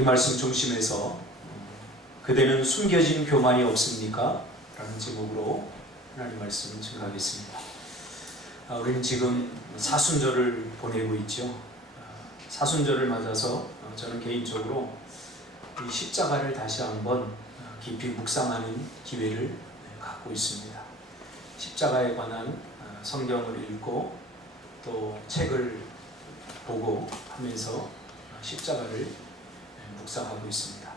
이 말씀 중심에서 그대는 숨겨진 교만이 없습니까? 라는 제목으로 하나님 말씀을 증거하겠습니다. 우리는 지금 사순절을 보내고 있죠. 사순절을 맞아서 저는 개인적으로 이 십자가를 다시 한번 깊이 묵상하는 기회를 갖고 있습니다. 십자가에 관한 성경을 읽고 또 책을 보고 하면서 십자가를 묵상하고 있습니다.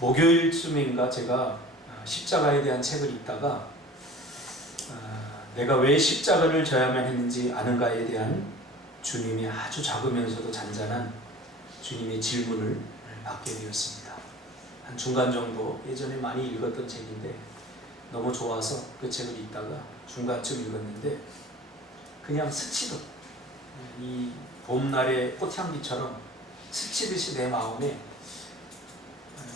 목요일쯤인가 제가 십자가에 대한 책을 읽다가 내가 왜 십자가를 져야만 했는지 아는가에 대한 주님이 아주 작으면서도 잔잔한 주님의 질문을 받게 되었습니다. 한 중간 정도 예전에 많이 읽었던 책인데 너무 좋아서 그 책을 읽다가 중간쯤 읽었는데 그냥 스치듯 이 봄날의 꽃향기처럼 스치듯이 내 마음에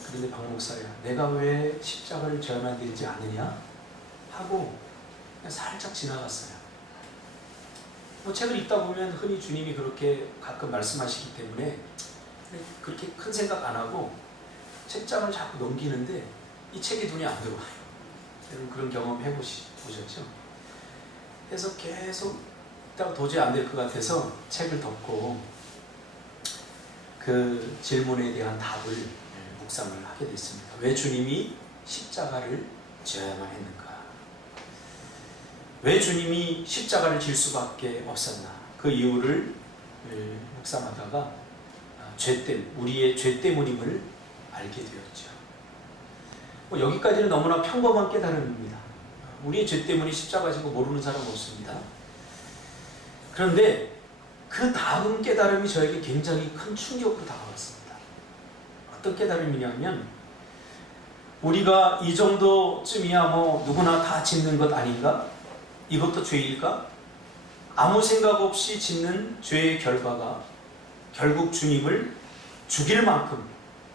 그런데 박 목사야 내가 왜 십자가를 져야만 되지 않느냐 하고 그냥 살짝 지나갔어요. 책을 읽다 보면 흔히 주님이 그렇게 가끔 말씀하시기 때문에 그렇게 큰 생각 안 하고 책장을 자꾸 넘기는데 이 책이 눈이 안 들어와요. 여러분 그런 경험 해보셨죠? 그래서 계속 있다가 도저히 안 될 것 같아서 책을 덮고 그 질문에 대한 답을 묵상을 하게 됐습니다. 왜 주님이 십자가를 져야만 했는가? 왜 주님이 십자가를 질 수밖에 없었나? 그 이유를 묵상하다가 우리의 죄 때문임을 알게 되었죠. 여기까지는 너무나 평범한 깨달음입니다. 우리의 죄 때문에 십자가 지고 모르는 사람 없습니다. 그런데 그 다음 깨달음이 저에게 굉장히 큰 충격으로 다가왔습니다. 어떤 깨달음이냐면 우리가 이 정도쯤이야 뭐 누구나 다 짓는 것 아닌가? 이것도 죄일까? 아무 생각 없이 짓는 죄의 결과가 결국 주님을 죽일 만큼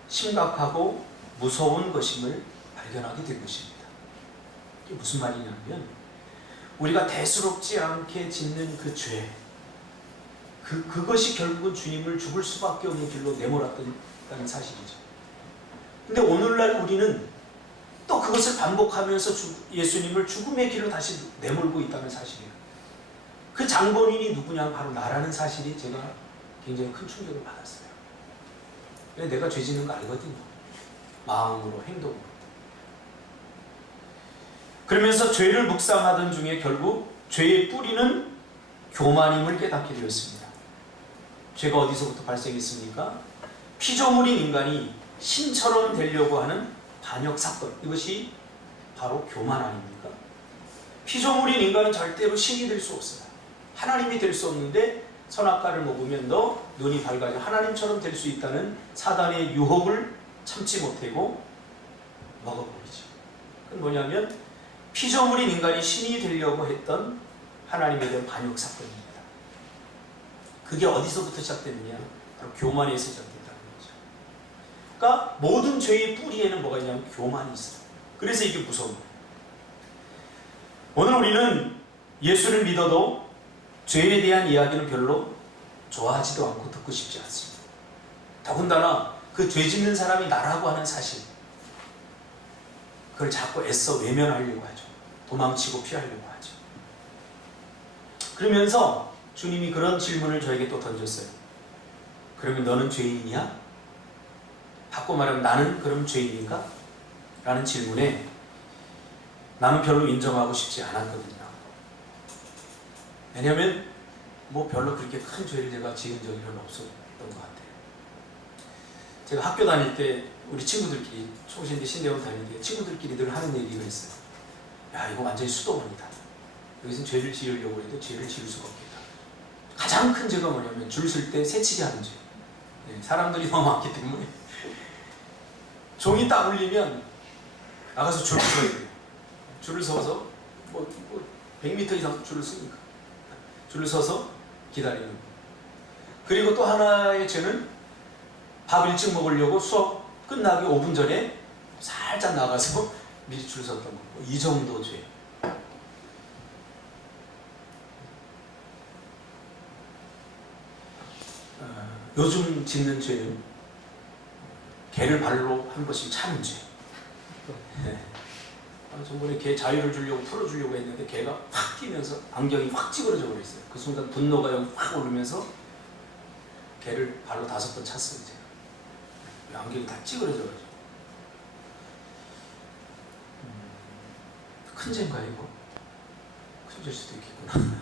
심각하고 무서운 것임을 발견하게 된 것입니다. 이게 무슨 말이냐면 우리가 대수롭지 않게 짓는 그 죄, 그것이 결국은 주님을 죽을 수밖에 없는 길로 내몰았다는 사실이죠. 근데 오늘날 우리는 또 그것을 반복하면서 예수님을 죽음의 길로 다시 내몰고 있다는 사실이에요. 그 장본인이 누구냐 바로 나라는 사실이 제가 굉장히 큰 충격을 받았어요. 내가 죄 짓는 거 알거든요. 마음으로, 행동으로. 그러면서 죄를 묵상하던 중에 결국 죄의 뿌리는 교만임을 깨닫게 되었습니다. 죄가 어디서부터 발생했습니까? 피조물인 인간이 신처럼 되려고 하는 반역사건, 이것이 바로 교만 아닙니까? 피조물인 인간은 절대로 신이 될 수 없어요. 하나님이 될 수 없는데 선악과를 먹으면 너 눈이 밝아져 하나님처럼 될 수 있다는 사단의 유혹을 참지 못하고 먹어버리죠. 그건 뭐냐면 피조물인 인간이 신이 되려고 했던 하나님에 대한 반역사건입니다. 그게 어디서부터 시작됐느냐? 바로 교만에서 시작됐다는 거죠. 그러니까 모든 죄의 뿌리에는 뭐가 있냐면 교만이 있어요. 그래서 이게 무서운 거예요. 오늘 우리는 예수를 믿어도 죄에 대한 이야기는 별로 좋아하지도 않고 듣고 싶지 않습니다. 더군다나 그 죄 짓는 사람이 나라고 하는 사실, 그걸 자꾸 애써 외면하려고 하죠. 도망치고 피하려고 하죠. 그러면서 주님이 그런 질문을 저에게 또 던졌어요. 그러면 너는 죄인이냐? 바꿔 말하면 나는 그럼 죄인인가? 라는 질문에 나는 별로 인정하고 싶지 않았거든요. 왜냐하면 뭐 별로 그렇게 큰 죄를 제가 지은 적이 별로 없었던 것 같아요. 제가 학교 다닐 때 우리 친구들끼리 총신대 신대원 다닐 때 친구들끼리 늘 하는 얘기가 있어요. 야 이거 완전히 수도원이다. 여기서 죄를 지으려고 해도 죄를 지을 수가 없겠다. 가장 큰 죄가 뭐냐면 줄 설 때 새치기 하는 죄. 사람들이 너무 많기 때문에 종이 딱 울리면 나가서 줄을 서야 돼요. 줄을 서서 뭐 100m 이상 줄을 서니까 줄을 서서 기다리는 거예요. 그리고 또 하나의 죄는 밥 일찍 먹으려고 수업 끝나기 5분 전에 살짝 나가서 미리 줄 섰던 거고, 이 정도 죄. 요즘 짓는 죄는 개를 발로 한 번씩 차는 죄. 네. 저번에 개 자유를 주려고 풀어주려고 했는데 개가 확 뛰면서 안경이 확 찌그러져 버렸어요. 그 순간 분노가 여기 확 오르면서 개를 발로 5번 찼어요. 제가 안경이 다 찌그러져가지고. 큰 죄인가요 이거? 큰 죄일 수도 있겠구나.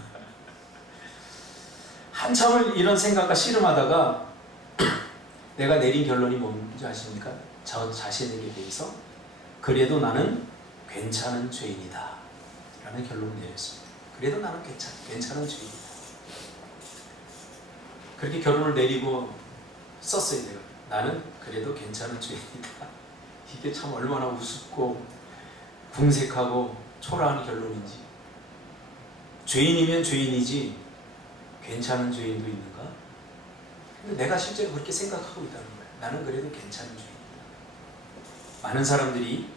한참을 이런 생각과 씨름하다가 내가 내린 결론이 뭔지 아십니까? 저 자신에게 대해서 그래도 나는 괜찮은 죄인이다 라는 결론을 내렸습니다. 그래도 나는 괜찮은 죄인이다. 그렇게 결론을 내리고 썼어요. 내가. 나는 그래도 괜찮은 죄인이다. 이게 참 얼마나 우습고 궁색하고 초라한 결론인지. 죄인이면 죄인이지 괜찮은 죄인도 있는가? 근데 내가 실제로 그렇게 생각하고 있다는 거예요. 나는 그래도 괜찮은 죄인이다. 많은 사람들이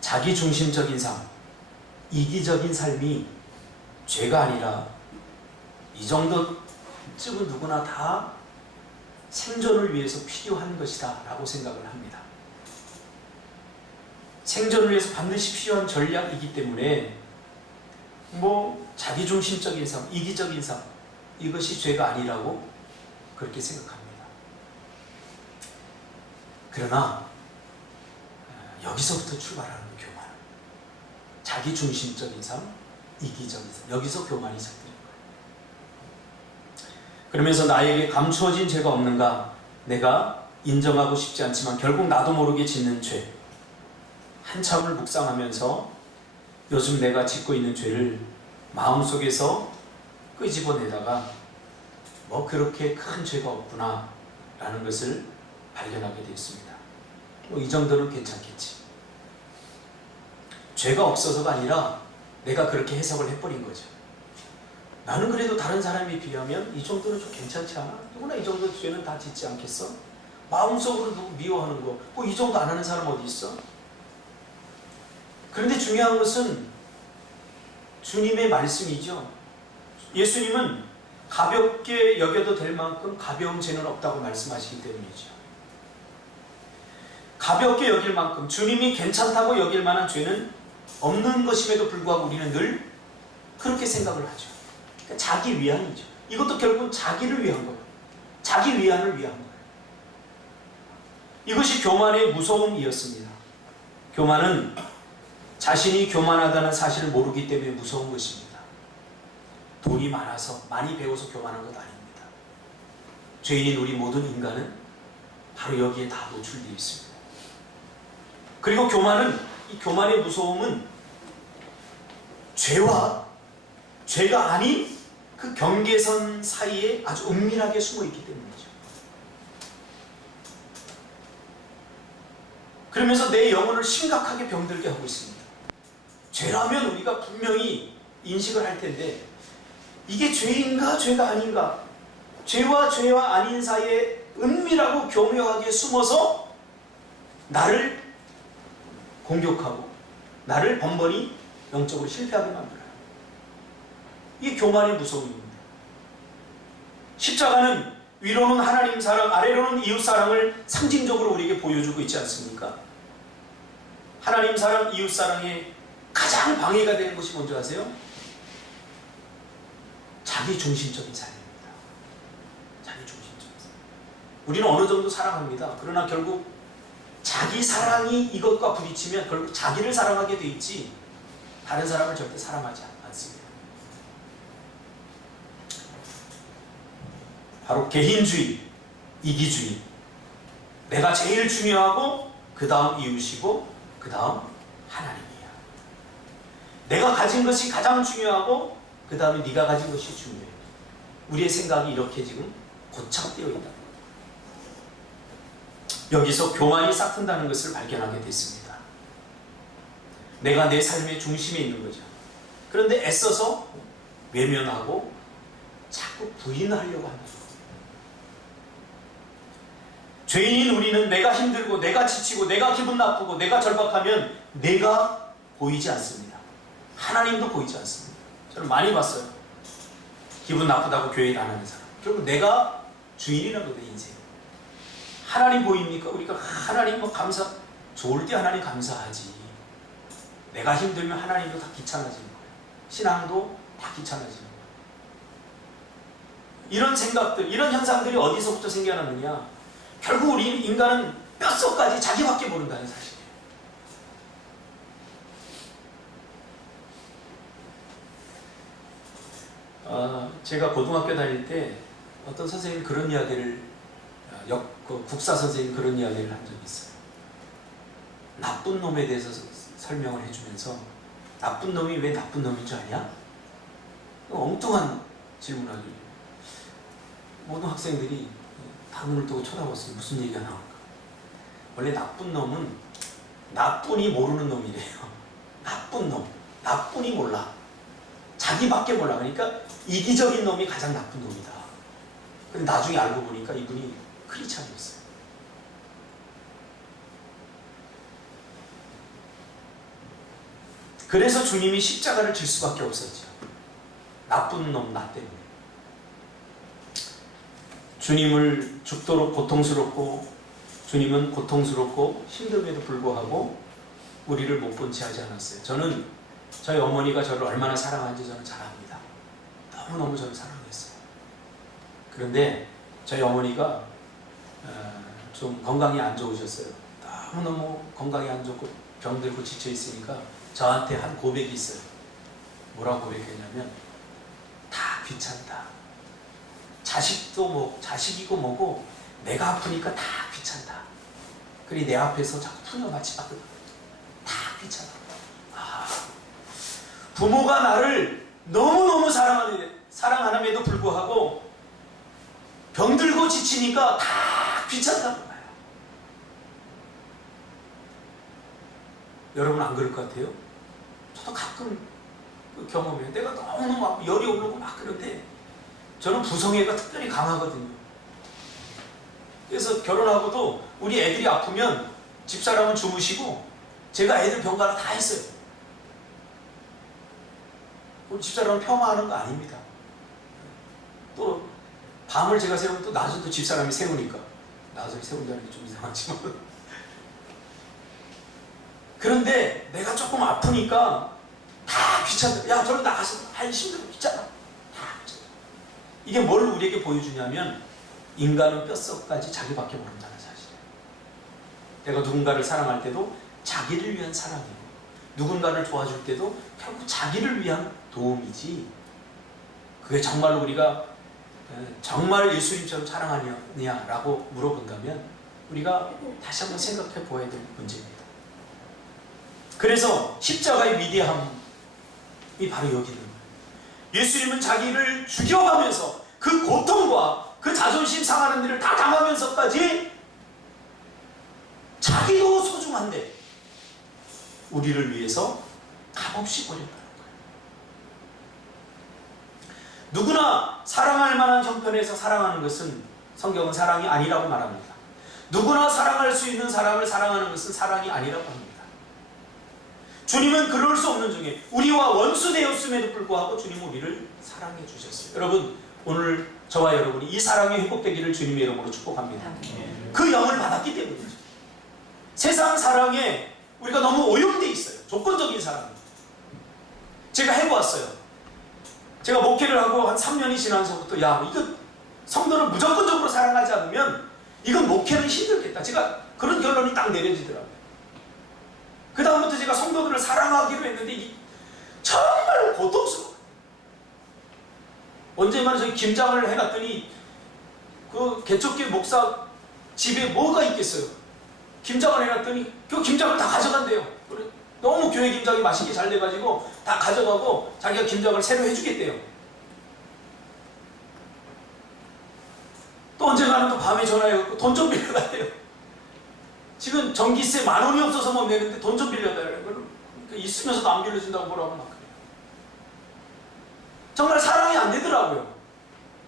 자기중심적인 삶, 이기적인 삶이 죄가 아니라 이 정도쯤은 누구나 다 생존을 위해서 필요한 것이다 라고 생각을 합니다. 생존을 위해서 반드시 필요한 전략이기 때문에 자기중심적인 삶, 이기적인 삶, 이것이 죄가 아니라고 그렇게 생각합니다. 그러나 여기서부터 출발하는 거 교만. 자기중심적인 삶, 이기적인 삶. 여기서 교만이 시작되는 거예요. 그러면서 나에게 감추어진 죄가 없는가? 내가 인정하고 싶지 않지만 결국 나도 모르게 짓는 죄. 한참을 묵상하면서 요즘 내가 짓고 있는 죄를 마음속에서 끄집어내다가 그렇게 큰 죄가 없구나 라는 것을 발견하게 되었습니다. 이 정도는 괜찮겠지. 죄가 없어서가 아니라 내가 그렇게 해석을 해버린 거죠. 나는 그래도 다른 사람에 비하면 이 정도는 좀 괜찮지 않아? 누구나 이 정도 죄는 다 짓지 않겠어? 마음속으로 누구 미워하는 거 이 정도 안 하는 사람 어디 있어? 그런데 중요한 것은 주님의 말씀이죠. 예수님은 가볍게 여겨도 될 만큼 가벼운 죄는 없다고 말씀하시기 때문이죠. 가볍게 여길 만큼 주님이 괜찮다고 여길 만한 죄는 없는 것임에도 불구하고 우리는 늘 그렇게 생각을 하죠. 그러니까 자기 위안이죠. 이것도 결국은 자기를 위한 거예요. 자기 위안을 위한 거예요. 이것이 교만의 무서움이었습니다. 교만은 자신이 교만하다는 사실을 모르기 때문에 무서운 것입니다. 돈이 많아서 많이 배워서 교만한 것 아닙니다. 죄인인 우리 모든 인간은 바로 여기에 다 노출되어 있습니다. 그리고 이 교만의 무서움은 죄와 죄가 아닌 그 경계선 사이에 아주 은밀하게 숨어 있기 때문이죠. 그러면서 내 영혼을 심각하게 병들게 하고 있습니다. 죄라면 우리가 분명히 인식을 할 텐데 이게 죄인가 죄가 아닌가? 죄와 아닌 사이에 은밀하고 교묘하게 숨어서 나를 공격하고 나를 번번이 영적으로 실패하게 만들어요. 이게 교만의 무서움입니다. 십자가는 위로는 하나님 사랑, 아래로는 이웃 사랑을 상징적으로 우리에게 보여주고 있지 않습니까? 하나님 사랑, 이웃 사랑에 가장 방해가 되는 것이 뭔지 아세요? 자기중심적인 삶입니다. 자기중심적인 삶. 우리는 어느 정도 사랑합니다. 그러나 결국 자기 사랑이 이것과 부딪히면 결국 자기를 사랑하게 돼 있지 다른 사람을 절대 사랑하지 않습니다. 바로 개인주의, 이기주의. 내가 제일 중요하고 그 다음 이웃이고 그 다음 하나님이야. 내가 가진 것이 가장 중요하고 그 다음에 네가 가진 것이 중요해. 우리의 생각이 이렇게 지금 고착되어 있다. 여기서 교만이 싹튼다는 것을 발견하게 됐습니다. 내가 내 삶의 중심에 있는 거죠. 그런데 애써서 외면하고 자꾸 부인하려고 한다. 죄인인 우리는 내가 힘들고 내가 지치고 내가 기분 나쁘고 내가 절박하면 내가 보이지 않습니다. 하나님도 보이지 않습니다. 저는 많이 봤어요. 기분 나쁘다고 교회에 안 하는 사람. 결국 내가 주인이라고 내 인생. 하나님 보입니까? 우리가 하나님 뭐 좋을 때 하나님 감사하지. 내가 힘들면 하나님도 다 귀찮아지는 거예요. 신앙도 다 귀찮아지는 거예요. 이런 생각들, 이런 현상들이 어디서부터 생겨났느냐? 결국 우리 인간은 뼛속까지 자기밖에 모른다는 사실이에요. 제가 고등학교 다닐 때 어떤 선생님이 그런 이야기를, 국사 선생님이 그런 이야기를 한 적이 있어요. 나쁜 놈에 대해서 설명을 해주면서, 나쁜 놈이 왜 나쁜 놈인 줄 아냐? 엉뚱한 질문하기. 모든 학생들이 다 눈을 뜨고 쳐다봤어요. 무슨 얘기가 나올까? 원래 나쁜 놈은 나뿐이 모르는 놈이래요. 나쁜 놈. 나뿐이 몰라. 자기밖에 몰라. 그러니까 이기적인 놈이 가장 나쁜 놈이다. 근데 나중에 알고 보니까 이분이 크리스찬이었어요. 그래서 주님이 십자가를 질 수밖에 없었죠. 나쁜 놈 나 때문에. 주님을 죽도록 고통스럽고, 주님은 고통스럽고 힘듦에도 불구하고 우리를 못 본 채 하지 않았어요. 저는 저희 어머니가 저를 얼마나 사랑하는지 저는 잘 압니다. 너무너무 저를 사랑했어요. 그런데 저희 어머니가 좀 건강이 안 좋으셨어요. 너무너무 건강이 안 좋고 병들고 지쳐 있으니까 저한테 한 고백이 있어요. 뭐라고 고백했냐면, 다 귀찮다. 자식이고 뭐고 내가 아프니까 다 귀찮다. 그리 내 앞에서 자꾸 푸념 마치 받거든. 다 귀찮아. 부모가 나를 너무너무 사랑하는데도 불구하고 병들고 지치니까 다 귀찮다는 거예요. 여러분 안 그럴 것 같아요? 저도 가끔 그 경험해요. 내가 너무 막 열이 오르고 막 그런데 저는 부성애가 특별히 강하거든요. 그래서 결혼하고도 우리 애들이 아프면 집사람은 주무시고 제가 애들 병가를 다 했어요. 우리 집사람은 폄하하는 거 아닙니다. 또 밤을 제가 새우면 또 낮에도 집사람이 새우니까, 낮에 새운다는 게 좀 이상하지만 그런데 내가 조금 아프니까 다 귀찮다. 야, 저리 나가서 힘들고 귀찮아. 다 귀찮아. 이게 뭘 우리에게 보여주냐면, 인간은 뼛속까지 자기밖에 모른다는 사실이에요. 내가 누군가를 사랑할 때도 자기를 위한 사랑이고, 누군가를 도와줄 때도 결국 자기를 위한 도움이지, 그게 정말로 우리가 정말 예수님처럼 사랑하느냐라고 물어본다면 우리가 다시 한번 생각해 보아야 될 문제입니다. 그래서 십자가의 위대함이 바로 여기 있는 거예요. 예수님은 자기를 죽여가면서 그 고통과 그 자존심 상하는 일을 다 당하면서까지 자기도 소중한데 우리를 위해서 값없이 버렸다는 거예요. 누구나 사랑할 만한 형편에서 사랑하는 것은 성경은 사랑이 아니라고 말합니다. 누구나 사랑할 수 있는 사람을 사랑하는 것은 사랑이 아니라고 합니다. 주님은 그럴 수 없는 중에 우리와 원수 되었음에도 불구하고 주님은 우리를 사랑해 주셨어요. 여러분, 오늘 저와 여러분이 이 사랑이 회복되기를 주님의 이름으로 축복합니다. 그 영을 받았기 때문이죠. 세상 사랑에 우리가 너무 오염되어 있어요. 조건적인 사랑입니다. 제가 해보았어요. 제가 목회를 하고 한 3년이 지나서부터, 야, 이거 성도를 무조건적으로 사랑하지 않으면 이건 목회는 힘들겠다. 제가 그런 결론이 딱 내려지더라고요. 그 다음부터 제가 성도들을 사랑하기로 했는데 이게 정말 고통스러워요. 언제만 저희 김장을 해놨더니 그 개척교회 목사 집에 뭐가 있겠어요. 김장을 해놨더니 그 김장을 다 가져간대요. 너무 교회 김장이 맛있게 잘 돼가지고 다 가져가고 자기가 김장을 새로 해주겠대요. 또 언젠가는 또 밤에 전화해갖고 돈 좀 빌려달래요. 지금 전기세 10,000원이 없어서 못 내는데 돈 좀 빌려달래요. 그러니까 있으면서도 안 빌려준다고 뭐라고 막 그래요. 정말 사랑이 안 되더라고요.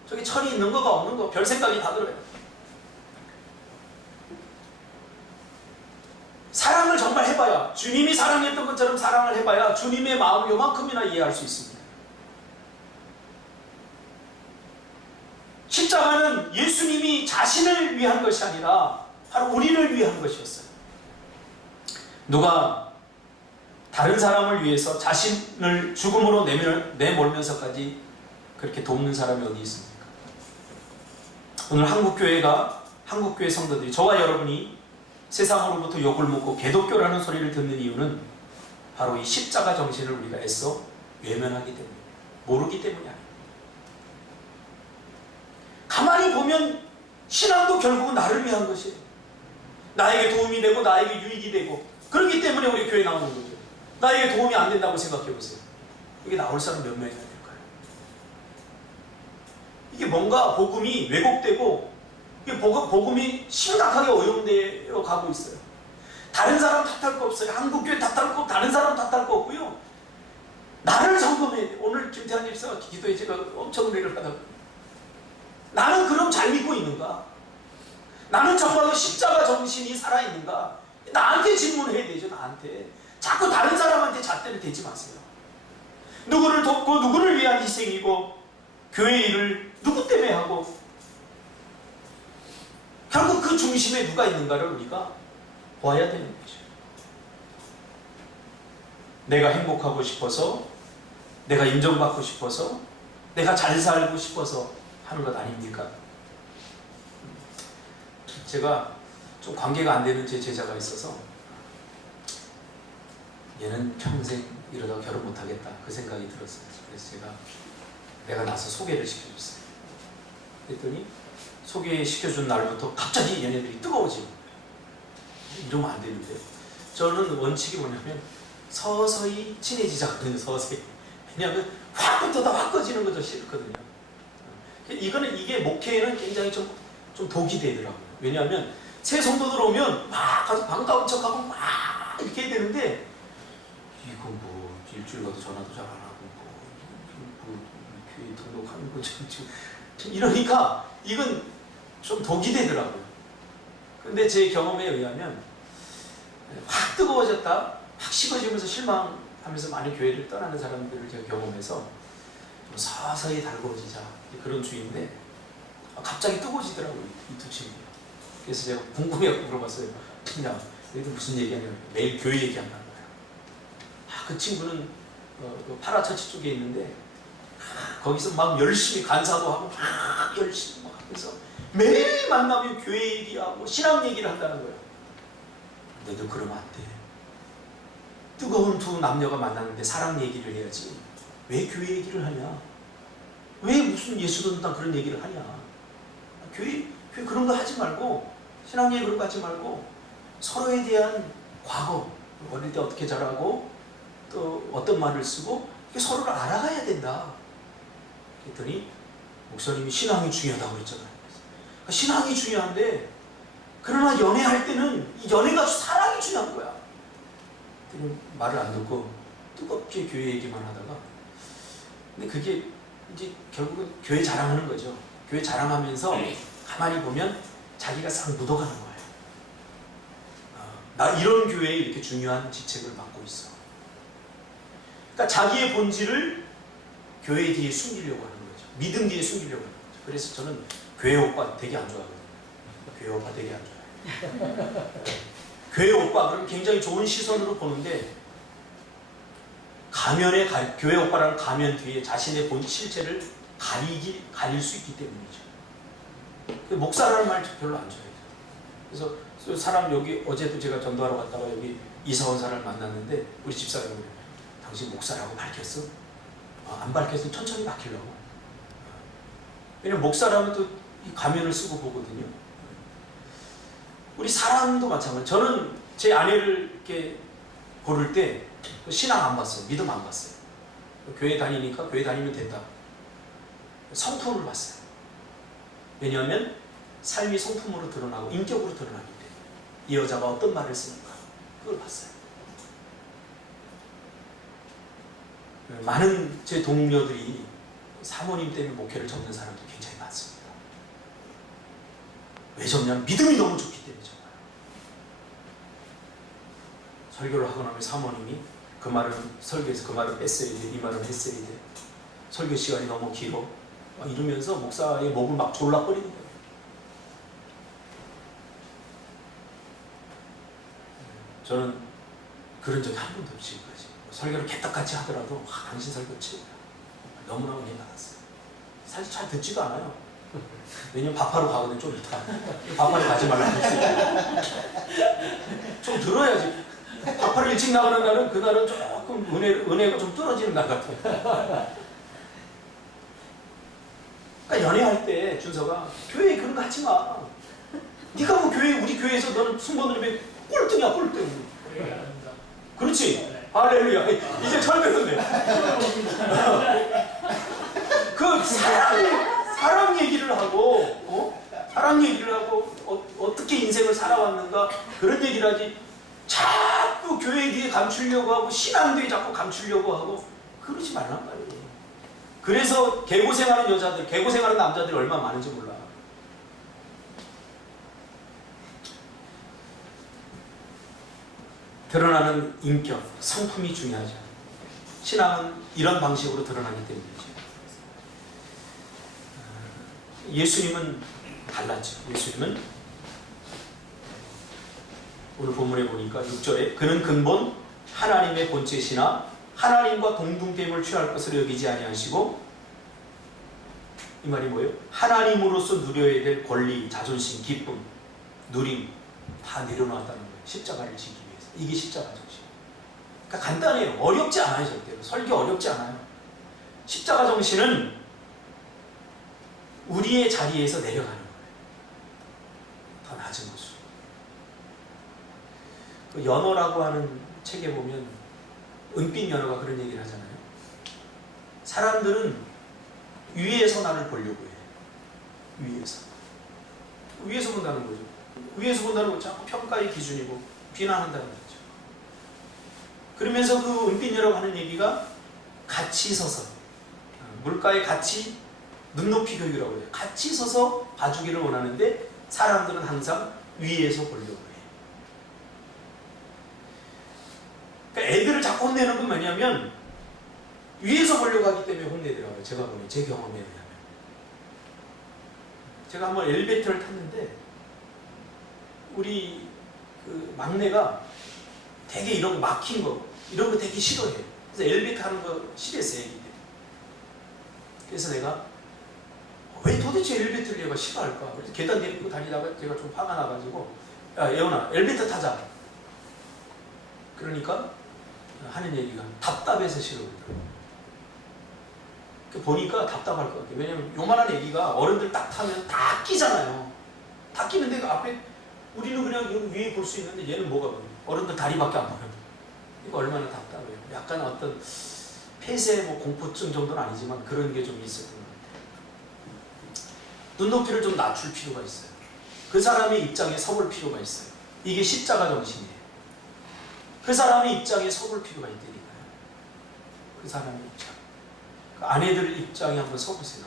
저기 철이 있는 거가 없는 거 별 생각이 다 들어요. 사랑을 정말 해봐야, 주님이 사랑했던 것처럼 사랑을 해봐야 주님의 마음을 요만큼이나 이해할 수 있습니다. 십자가는 예수님이 자신을 위한 것이 아니라 바로 우리를 위한 것이었어요. 누가 다른 사람을 위해서 자신을 죽음으로 내몰면서까지 그렇게 돕는 사람이 어디 있습니까? 오늘 한국교회 성도들이, 저와 여러분이 세상으로부터 욕을 먹고 개독교라는 소리를 듣는 이유는 바로 이 십자가 정신을 우리가 애써 외면하기 때문에, 모르기 때문이 아닙니다. 가만히 보면 신앙도 결국은 나를 위한 것이에요. 나에게 도움이 되고 나에게 유익이 되고, 그렇기 때문에 우리 교회 나오는 거죠. 나에게 도움이 안 된다고 생각해 보세요. 이게 나올 사람 몇 명이나 될까요? 이게 뭔가 복음이 왜곡되고, 이게 복음이 심각하게 오염되어 가고 있어요. 다른 사람 탓할 거 없어요. 한국교회 탓할 거 없고, 다른 사람 탓할 거 없고요. 나를 점검해야 돼. 오늘 김태환 집사가 기도에 제가 엄청 은혜를 받았고, 나는 그럼 잘 믿고 있는가? 나는 정말로 십자가 정신이 살아있는가? 나한테 질문해야 되죠. 나한테. 자꾸 다른 사람한테 잣대를 대지 마세요. 누구를 돕고 누구를 위한 희생이고, 교회 일을 누구 때문에 하고, 결국 그 중심에 누가 있는가를 우리가 보아야 되는 거죠. 내가 행복하고 싶어서, 내가 인정받고 싶어서, 내가 잘 살고 싶어서 하는 것 아닙니까? 제가 좀 관계가 안 되는 제 제자가 있어서, 얘는 평생 이러다 결혼 못하겠다, 그 생각이 들었어요. 그래서 내가 나서 소개를 시켜줬어요. 그랬더니 소개시켜준 날부터 갑자기 얘네들이 뜨거워지고, 이러면 안 되는데, 저는 원칙이 뭐냐면 서서히 친해지자거든요. 서서히. 왜냐하면 확 붙어다 확 꺼지는 거죠. 싫거든요. 이게 목회에는 굉장히 좀 독이 되더라고요. 왜냐하면 새 성도들 오면 막 가서 반가운 척하고 막 이렇게 해야 되는데, 이거 뭐 일주일 가도 전화도 잘 안 하고, 뭐 교회 등록하는 거 좀 이러니까 이건 좀 독이 되더라고요. 근데 제 경험에 의하면 확 뜨거워졌다, 확 식어지면서 실망하면서 많이 교회를 떠나는 사람들을 제가 경험해서 좀 서서히 달궈지자, 그런 주의인데, 갑자기 뜨거워지더라고요, 이 두 친구가. 그래서 제가 궁금해서 물어봤어요. 야, 너희들 무슨 얘기하냐? 매일 교회 얘기한다는 거야. 그 친구는 파라처치 쪽에 있는데, 거기서 막 열심히 간사도 하고 막 열심히 막 하면서 매일 만나면 교회 얘기하고 신앙 얘기를 한다는 거야. 너도 그러면 안 돼. 뜨거운 두 남녀가 만났는데 사랑 얘기를 해야지. 왜 교회 얘기를 하냐? 왜 무슨 예수 믿는다 그런 얘기를 하냐? 교회 그런 거 하지 말고, 신앙 얘기 그런 거 하지 말고, 서로에 대한 과거, 어릴 때 어떻게 자라고 또 어떤 말을 쓰고, 서로를 알아가야 된다. 그랬더니 목사님이 신앙이 중요하다고 그랬잖아요. 신앙이 중요한데, 그러나 연애할 때는 이 연애가 사랑이 중요한 거야. 말을 안 듣고 뜨겁게 교회 얘기만 하다가, 근데 그게 이제 결국은 교회 자랑하는 거죠. 교회 자랑하면서 가만히 보면 자기가 싹 묻어가는 거예요. 나 이런 교회에 이렇게 중요한 직책을 맡고 있어. 그러니까 자기의 본질을 교회 뒤에 숨기려고 하는 거죠. 믿음 뒤에 숨기려고 하는 거죠. 그래서 저는 교회 오빠 되게 안 좋아하거든요. 교회 오빠 되게 안 좋아해요. 교회 오빠 그럼 굉장히 좋은 시선으로 보는데, 교회 오빠라는 가면 뒤에 자신의 본 실체를 가릴 수 있기 때문이죠. 목사라는 말 별로 안 좋아해요. 그래서 사람 여기 어제도 제가 전도하러 갔다가 여기 이사 온 사람을 만났는데, 우리 집사람이 당신 목사라고 밝혔어? 안 밝혔으면 천천히 밝히려고. 왜냐면 목사라면 또 이 가면을 쓰고 보거든요. 우리 사람도 마찬가지. 저는 제 아내를 이렇게 고를 때 신앙 안 봤어요. 믿음 안 봤어요. 교회 다니니까 교회 다니면 된다. 성품을 봤어요. 왜냐하면 삶이 성품으로 드러나고 인격으로 드러나기 때문에 이 여자가 어떤 말을 쓰는가, 그걸 봤어요. 많은 제 동료들이 사모님 때문에 목회를 접는 사람도 굉장히 많습니다. 왜 접냐면 믿음이 너무 좋기 때문에 접어요. 설교를 하고 나면 사모님이 그 말은 설교에서 그 말을 뺐어야 돼, 이 말은 했어야 돼, 설교 시간이 너무 길어, 이러면서 목사의 목을 막 졸라버리는 거예요. 저는 그런 적이 한 번도 없이 지금까지. 설교를 개떡같이 하더라도 당신 설교 최고야. 너무나 은혜 받았어요. 사실 잘 듣지도 않아요. 왜냐면 밥하러 가거든. 좀 이따 밥하러 가지 말라고 했어요. 좀 들어야지. 밥하러 일찍 나가는 날은 그날은 조금 은혜가 좀 떨어지는 날 같아요. 그러니까 연애할 때 준서가 교회에 그런 거 하지 마. 네가 뭐 우리 교회에서 너는 순번으로 꼴등이야 꼴등. 그렇지. 할렐루야. 이제 잘 들었네. 그 사람 얘기를 하고 사람 얘기를 하고 어떻게 인생을 살아왔는가 그런 얘기를 하지. 자꾸 교회 뒤에 감추려고 하고 신앙 뒤에 자꾸 감추려고 하고 그러지 말란 말이에요. 그래서 개고생하는 여자들, 개고생하는 남자들이 얼마나 많은지 몰라. 드러나는 인격, 성품이 중요하죠. 신앙은 이런 방식으로 드러나기 때문이죠. 예수님은 달랐죠. 예수님은 오늘 본문에 보니까 6절에 그는 근본 하나님의 본체시나 하나님과 동등됨을 취할 것으로 여기지 아니하시고, 이 말이 뭐예요? 하나님으로서 누려야 될 권리, 자존심, 기쁨, 누림 다 내려놓았다는 거예요. 십자가를 지기 위해서. 이게 십자가 정신. 그러니까 간단해요. 어렵지 않아요. 절대로. 설교 어렵지 않아요. 십자가 정신은 우리의 자리에서 내려가는 거예요. 더 낮은 곳으로. 그 연어라고 하는 책에 보면 은빛 연어가 그런 얘기를 하잖아요. 사람들은 위에서 나를 보려고 해요. 위에서 본다는 거죠. 위에서 본다는 건 자꾸 평가의 기준이고 비난한다는 거죠. 그러면서 그 은빛 연어가 하는 얘기가 같이 서서, 물가에 같이 눈높이 교육이라고 해요. 같이 서서 봐주기를 원하는데 사람들은 항상 위에서 보려고 해요. 그러니까 애들을 자꾸 혼내는 건 뭐냐면 위에서 보려고 하기 때문에 혼내더라고요. 제가 보니, 제 경험에 의하면. 제가 한번 엘리베이터를 탔는데 우리 그 막내가 되게 이런 거 막힌 거, 이런 거 되게 싫어해요. 그래서 엘리베이터 하는 거 싫어했어요, 애기 때. 그래서 내가 왜 도대체 엘리베이터를 얘가 싫어할까? 그래서 계단 내리고 다니다가 제가 좀 화가 나가지고, 야, 예원아, 엘리베이터 타자. 그러니까 하는 얘기가 답답해서 싫어하더라고요. 보니까 답답할 것 같아요. 왜냐면 요만한 애기가 어른들 딱 타면 다 끼잖아요. 다 끼는데 그 앞에 우리는 그냥 여기 위에 볼 수 있는데 얘는 뭐가 보여? 어른들 다리밖에 안 보여. 이거 얼마나 답답해요. 약간 어떤 폐쇄 공포증 정도는 아니지만 그런 게 좀 있었던 것 같아요. 눈높이를 좀 낮출 필요가 있어요. 그 사람의 입장에 서볼 필요가 있어요. 이게 십자가 정신이에요. 그 사람의 입장에 서볼 필요가 있다니까요. 그 사람의 입장. 그 아내들 입장에 한번 서보세요.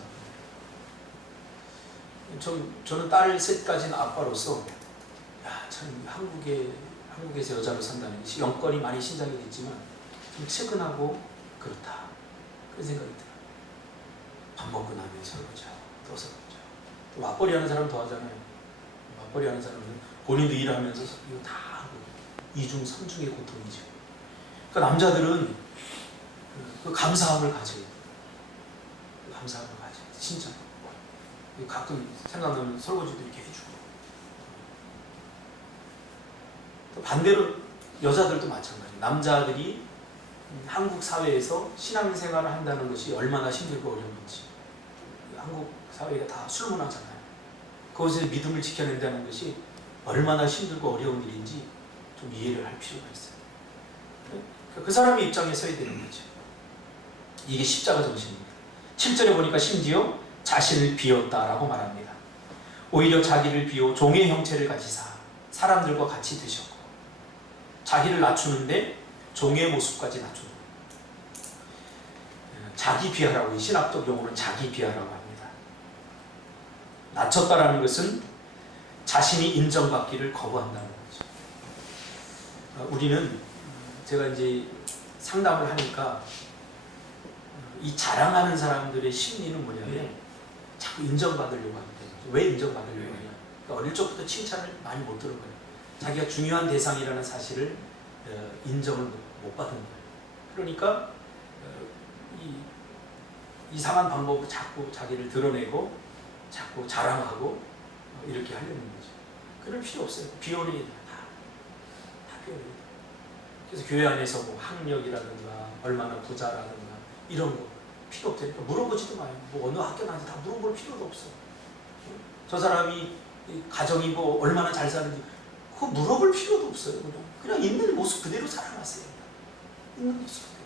저는 딸 셋까지는 아빠로서, 야, 참 한국에서 여자로 산다는 것이 영권이 많이 신장이 됐지만 좀 측은하고 그렇다. 그런 생각이 들어요. 밥 먹고 나면 설거지하고 또 설거지하고. 또 맞벌이 하는 사람 더 하잖아요. 맞벌이 하는 사람은 본인도 일하면서 이거 다 하고 이중 삼중의 고통이죠. 그러니까 남자들은 그 감사함을 가져요. 감사함을 가져요. 진짜. 가끔 생각나면 설거지도 이렇게 해주고. 또 반대로 여자들도 마찬가지예요. 남자들이 한국 사회에서 신앙생활을 한다는 것이 얼마나 힘들고 어려운지. 한국 사회가 다 술문화잖아요. 거기서 믿음을 지켜낸다는 것이 얼마나 힘들고 어려운 일인지 좀 이해를 할 필요가 있어요. 그 사람의 입장에 서야 되는 거죠. 이게 십자가 정신입니다. 7절에 보니까 심지어 자신을 비웠다라고 말합니다. 오히려 자기를 비워 종의 형체를 가지사 사람들과 같이 드셨고, 자기를 낮추는데 종의 모습까지 낮추는 거예요. 자기 비하라고, 이 신학적 용어는 자기 비하라고 합니다. 낮췄다라는 것은 자신이 인정받기를 거부한다는 거죠. 우리는 제가 이제 상담을 하니까 이 자랑하는 사람들의 심리는 뭐냐면 자꾸 인정받으려고 합니다. 왜 인정받으려고 하냐? 그러니까 어릴 적부터 칭찬을 많이 못 들어봐요. 자기가 중요한 대상이라는 사실을 인정을 못 받은 거예요. 그러니까 이상한 방법으로 자꾸 자기를 드러내고 자꾸 자랑하고 이렇게 하려는 거죠. 그럴 필요 없어요. 비워내야 돼요. 다 비워내야 돼요. 그래서 교회 안에서 뭐 학력이라든가 얼마나 부자라든가 이런 거 필요 없다니까 물어보지도 마요. 뭐 어느 학교 나는지 다 물어볼 필요도 없어. 저 사람이 가정이 뭐 얼마나 잘 사는지 그거 물어볼 필요도 없어요. 그냥 있는 모습 그대로 살아가세요. 있는 모습 그대로.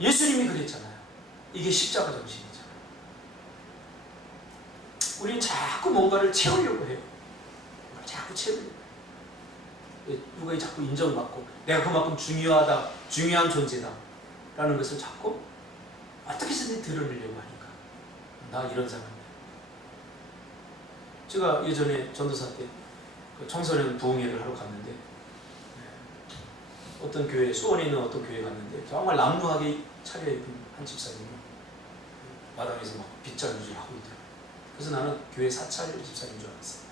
예수님이 그랬잖아요. 이게 십자가 정신이잖아요. 우리는 자꾸 뭔가를 채우려고 해요. 자꾸 채우려고 해요. 누가 자꾸 인정받고 내가 그만큼 중요하다, 중요한 존재다 라는 것을 자꾸 어떻게 해서든 드러내려고 하니까 나 이런 사람이야. 제가 예전에 전도사 때 청소년 부흥회를 하러 갔는데 어떤 교회, 수원에 있는 어떤 교회에 갔는데 정말 남루하게 차려입은 한 집사님이 마당에서 막 빗자루질 하고 있더라고요. 그래서 나는 교회 사찰 집사님 줄 알았어요.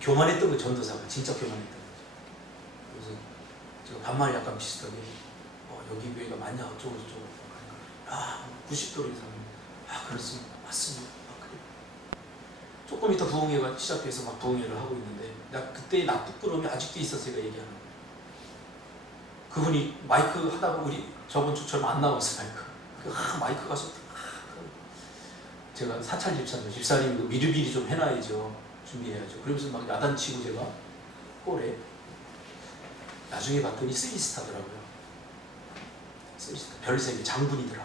교만했던 거 전도사가 진짜 교만했던 거죠. 그래서 제가 반말 약간 비슷하게 여기 교회가 맞냐 어쩌고 저쩌고 하니까 90도로 이상 그렇습니다. 맞습니다. 그래요. 조금 이따 부흥회가 시작해서 막 부흥회를 하고 있는데 그때 나 부끄러움이 아직도 있어서 제가 얘기하는 거예요. 그분이 마이크 하다가 우리 저번 주처럼 안 나왔어 마이크 가서 제가 사찰 집사님 미리미리 좀 해놔야죠. 준비해야죠. 그러면서 막 야단치고 제가 꼴에 나중에 봤더니 3스타더라고요. 3스타 별세계 장군이더라.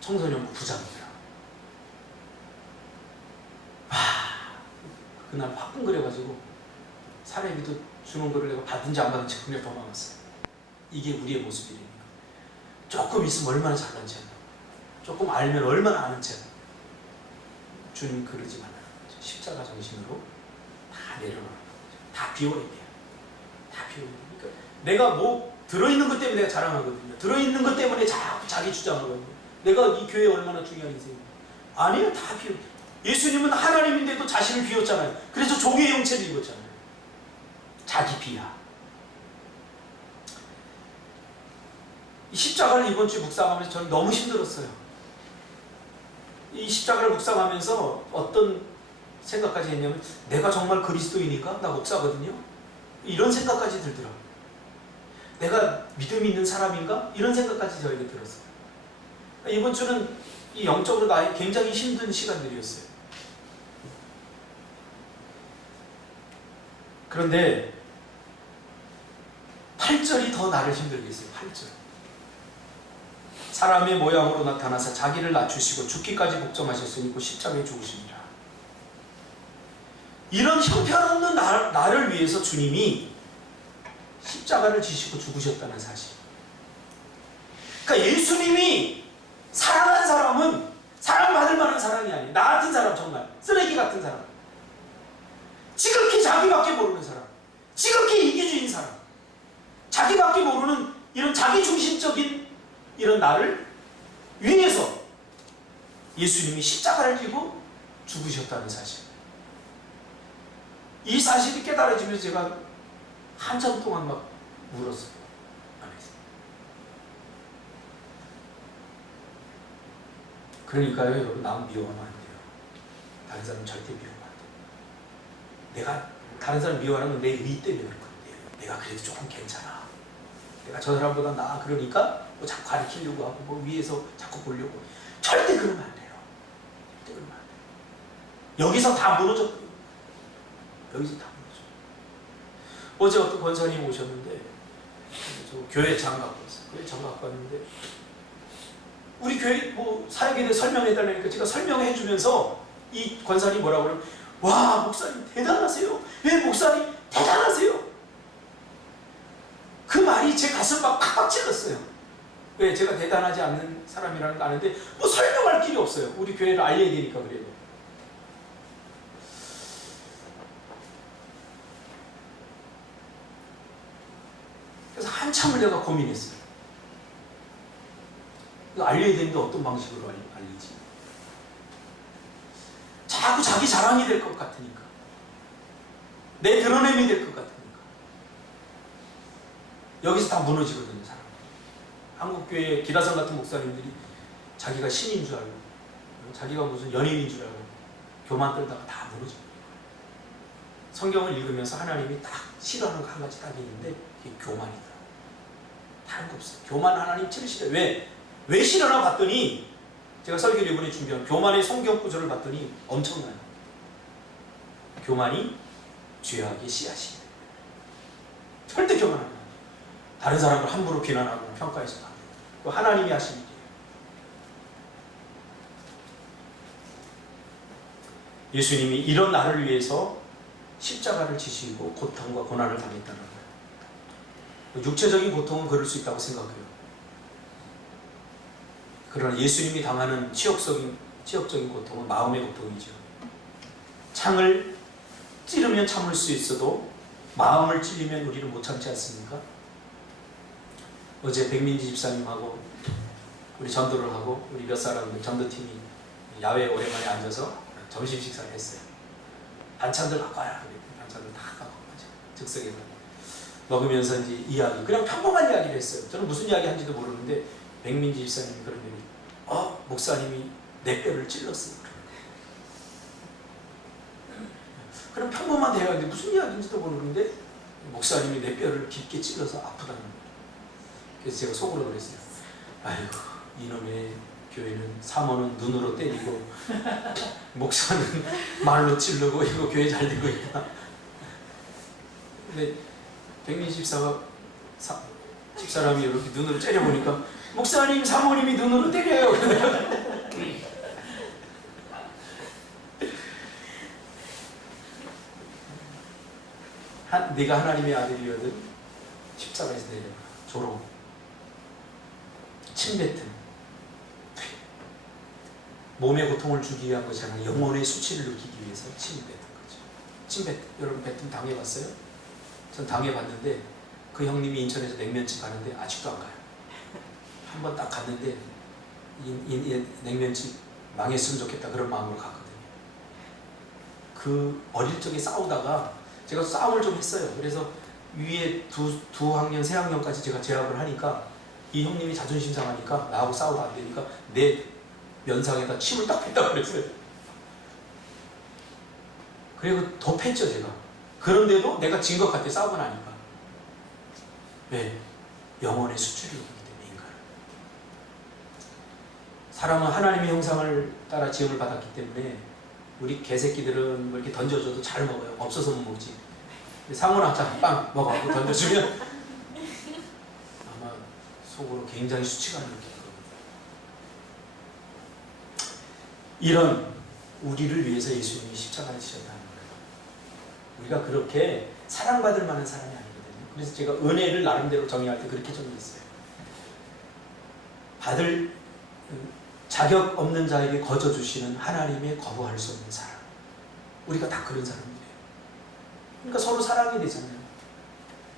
청소년부 부장이더라. 그날 화끈거려가지고 사례비도 주는 거를 내가 받은지 안 받은지 그냥 도망갔어요. 이게 우리의 모습이랍니다. 조금 있으면 얼마나 잘난지 한다고. 조금 알면 얼마나 아는 체. 주님 그러지 말라는 거죠. 십자가 정신으로 다 내려놓는 거죠. 다 비워야 돼요. 다 비워야 돼요. 그러니까 내가 뭐 들어있는 것 때문에 내가 자랑하거든요. 들어있는 것 때문에 자기 주장하거든요. 내가 이 교회에 얼마나 중요한 인생입니까? 아니에요. 다 비워. 예수님은 하나님인데도 자신을 비웠잖아요. 그래서 종의 형체를 입었잖아요. 자기 비하. 이 십자가를 이번 주에 묵상하면서 저는 너무 힘들었어요. 이 십자가를 묵상하면서 어떤 생각까지 했냐면 내가 정말 그리스도이니까? 나 목사거든요. 이런 생각까지 들더라고요. 내가 믿음 있는 사람인가? 이런 생각까지 저에게 들었어요. 이번 주는 이 영적으로 나의 굉장히 힘든 시간들이었어요. 그런데 8절이 더 나를 힘들게 했어요. 8절. 사람의 모양으로 나타나서 자기를 낮추시고 죽기까지 복종하셨으니 그 십자가에 죽으십니다. 이런 형편없는 나를 위해서 주님이 십자가를 지시고 죽으셨다는 사실. 그러니까 예수님이 사랑한 사람은 사랑받을 만한 사람이 아니에요. 나 같은 사람, 정말 쓰레기 같은 사람, 지극히 자기밖에 모르는 사람, 지극히 이기주의인 사람, 자기밖에 모르는 이런 자기중심적인 이런 나를 위해서 예수님이 십자가를 지고 죽으셨다는 사실. 이 사실이 깨달아지면서 제가 한참 동안 막 울었어요. 그러니까요, 여러분, 남 미워하면 안 돼요. 다른 사람 절대 미워하면 안 돼요. 내가 다른 사람 미워하는 건 내 의 때문에 그럴 건데, 내가 그래도 조금 괜찮아. 내가 저 사람보다 나아. 그러니까 뭐 자꾸 가리키려고 하고 뭐 위에서 자꾸 보려고. 절대 그러면 안 돼요. 절대 그러면 안 돼요. 여기서 다 무너져. 여기서 다 무너져. 어제 어떤 권사님 오셨는데 저 교회 장 갖고 왔어요. 교회 장 갖고 왔는데 우리 교회 뭐 사역에 대해 설명해달라니까 제가 설명해 주면서 이 권사님 뭐라고 그러면 와, 목사님 대단하세요. 왜 목사님 대단하세요. 그 말이 제 가슴 막 팍팍 찔렀어요. 왜? 제가 대단하지 않는 사람이라는 거 아는데 뭐 설명할 길이 없어요. 우리 교회를 알려야 되니까. 그래도 그래서 한참을 내가 고민했어요. 이거 알려야 되는데 어떤 방식으로 알리지? 자꾸 자기 자랑이 될 것 같으니까, 내 드러냄이 될 것 같으니까 여기서 다 무너지거든요. 사람. 한국교회 기라성 같은 목사님들이 자기가 신인 줄 알고, 자기가 무슨 연예인인 줄 알고 교만 떨다가 다 무너져요. 성경을 읽으면서 하나님이 딱 싫어하는 거 한 가지 딱 있는데 그게 교만이다. 다른 거 없어요. 교만 하나님 제일 싫어요. 왜 싫어나 봤더니, 제가 설교를 이번에 준비한 교만의 성경 구절을 봤더니 엄청나요. 교만이 죄악의 씨앗이에요. 절대 교만하면 안 돼요. 다른 사람을 함부로 비난하거나 평가해서는 안 돼요. 그거 하나님이 하신 일이에요. 예수님이 이런 나를 위해서 십자가를 지시고 고통과 고난을 당했다는 거예요. 육체적인 고통은 그럴 수 있다고 생각해요. 그러나 예수님이 당하는 치욕적인 고통은 마음의 고통이죠. 창을 찌르면 참을 수 있어도 마음을 찔리면 우리는 못 참지 않습니까? 어제 백민지 집사님하고 우리 전도를 하고 우리 몇 사람들 전도팀이 야외에 오랜만에 앉아서 점심 식사를 했어요. 반찬들 갖고 와라. 반찬들 다 갖고 와가지고 즉석에서 먹으면서 이제 이야기, 그냥 평범한 이야기를 했어요. 저는 무슨 이야기 한지도 모르는데 백민지 집사님이 그런 얘기, 목사님이 내 뼈를 찔렀어요. 그럼 평범한 대화인데 무슨 이야기인지도 모르는데 목사님이 내 뼈를 깊게 찔러서 아프다는 거예요. 그래서 제가 속으로 그랬어요. 아이고, 이놈의 교회는 사모는 눈으로 때리고 목사는 말로 찌르고 이거 교회 잘 되고 있다. 근데 백민 집사람이 이렇게 눈으로 째려보니까 목사님, 사모님이 눈으로 때려요. 네가 하나님의 아들이거든 십자가에서 내려가. 조롱, 침뱉음, 몸의 고통을 주기 위한 것이 아니라 영혼의 수치를 느끼기 위해서 침뱉은 거죠. 여러분 뱉음 당해봤어요? 전 당해봤는데 그 형님이 인천에서 냉면집 가는데 아직도 안 가요. 한 번 딱 갔는데 이 냉면집 망했으면 좋겠다 그런 마음으로 갔거든요. 그 어릴 적에 싸우다가 제가 싸움을 좀 했어요. 그래서 위에 두 학년, 세 학년까지 제가 재학을 하니까 이 형님이 자존심 상하니까 나하고 싸우다 안 되니까 내 면상에다 침을 딱 뱉다 그랬어요. 그리고 더 팼죠, 제가. 그런데도 내가 진 것 같아, 싸우고 나니까. 왜? 영혼의 수출이 오기 때문에 인간은. 사람은 하나님의 형상을 따라 지음을 받았기 때문에 우리 개새끼들은 뭐 이렇게 던져줘도 잘 먹어요. 없어서 못 먹지. 상어나 빵 먹어갖고 던져주면 아마 속으로 굉장히 수치감을 느낄 겁니다. 이런 우리를 위해서 예수님이 십자가를 지셨다는 거예요. 우리가 그렇게 사랑받을 만한 사람이 아니거든요. 그래서 제가 은혜를 나름대로 정의할 때 그렇게 정의했어요. 받을 자격 없는 자에게 거저 주시는 하나님의 거부할 수 없는 사랑. 우리가 다 그런 사람이에요. 그러니까 서로 사랑이 되잖아요.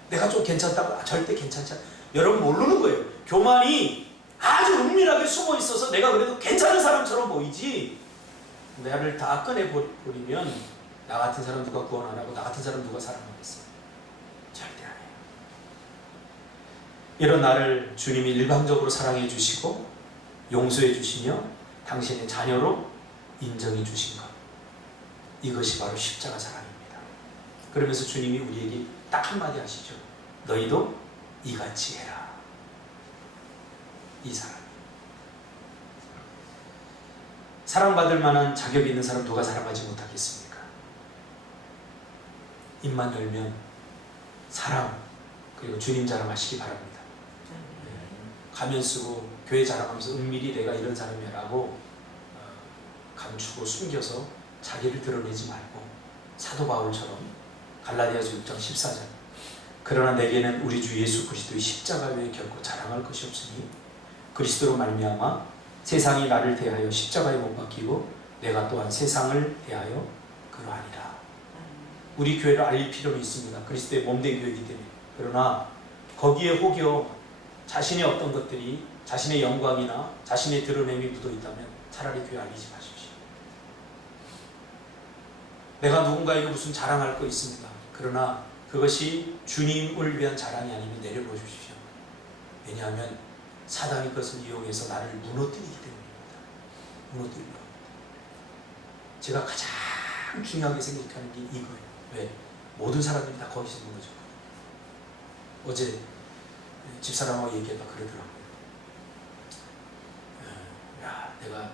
내가 좀 괜찮다고 절대 괜찮지 않아. 여러분 모르는 거예요. 교만이 아주 은밀하게 숨어 있어서 내가 그래도 괜찮은 사람처럼 보이지, 나를 다 꺼내버리면 나 같은 사람 누가 구원 안 하고 나 같은 사람 누가 사랑하겠어요? 절대 안 해요. 이런 나를 주님이 일방적으로 사랑해 주시고 용서해 주시며 당신의 자녀로 인정해 주신 것, 이것이 바로 십자가 사랑입니다. 그러면서 주님이 우리에게 딱 한마디 하시죠. 너희도 이같이 해라. 이 사랑. 사랑받을 만한 자격이 있는 사람 누가 사랑하지 못하겠습니까? 입만 열면 사랑, 그리고 주님 자랑하시기 바랍니다. 가면 쓰고 교회 자랑하면서 은밀히 내가 이런 사람이야 라고 감추고 숨겨서 자기를 드러내지 말고 사도 바울처럼 갈라디아서 6장 14절 그러나 내게는 우리 주 예수 그리스도의 십자가 외에 결코 자랑할 것이 없으니 그리스도로 말미암아 세상이 나를 대하여 십자가에 못 박히고 내가 또한 세상을 대하여 그러하니라. 우리 교회를 알릴 필요는 있습니다. 그리스도의 몸된 교회이기 때문에. 그러나 거기에 혹여 자신의 어떤 것들이 자신의 영광이나 자신의 드러냄이 묻어있다면 차라리 교회 알리지 마십시오. 내가 누군가에게 무슨 자랑할 거 있습니다. 그러나 그것이 주님을 위한 자랑이 아니면 내려놓아 주십시오. 왜냐하면 사단이 그것을 이용해서 나를 무너뜨리기 때문입니다. 무너뜨리려 합니다. 제가 가장 중요하게 생각하는 게 이거예요. 왜? 모든 사람들이 다 거기서 무너졌거든요. 어제 집사람하고 얘기하다 그러더라고요. 야, 내가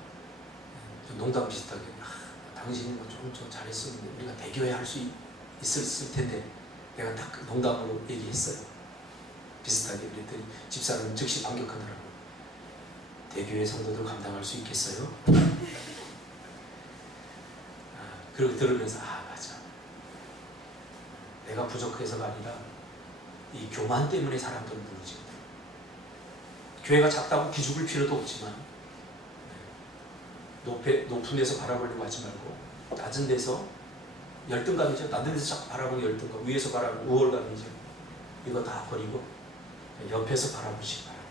좀 농담 비슷하게 당신이 좀 잘했었는데 우리가 대교회 할 수 있었을 텐데 내가 딱 농담으로 얘기했어요. 비슷하게 그랬더니 집사람은 즉시 반격하더라고요. 대교회 성도들 감당할 수 있겠어요? 그러고 들으면서 맞아. 내가 부족해서가 아니라 이 교만 때문에 사람들은 무너지거든. 교회가 작다고 기죽을 필요도 없지만 높은 데서 바라보려고 하지 말고 낮은 데서 열등감이죠. 낮은 데서 자꾸 바라보는 열등감, 위에서 바라보는 우월감이죠. 이거 다 버리고 옆에서 바라보시기 바랍니다.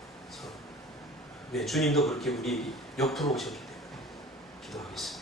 왜? 주님도 그렇게 우리 옆으로 오셨기 때문에. 기도하겠습니다.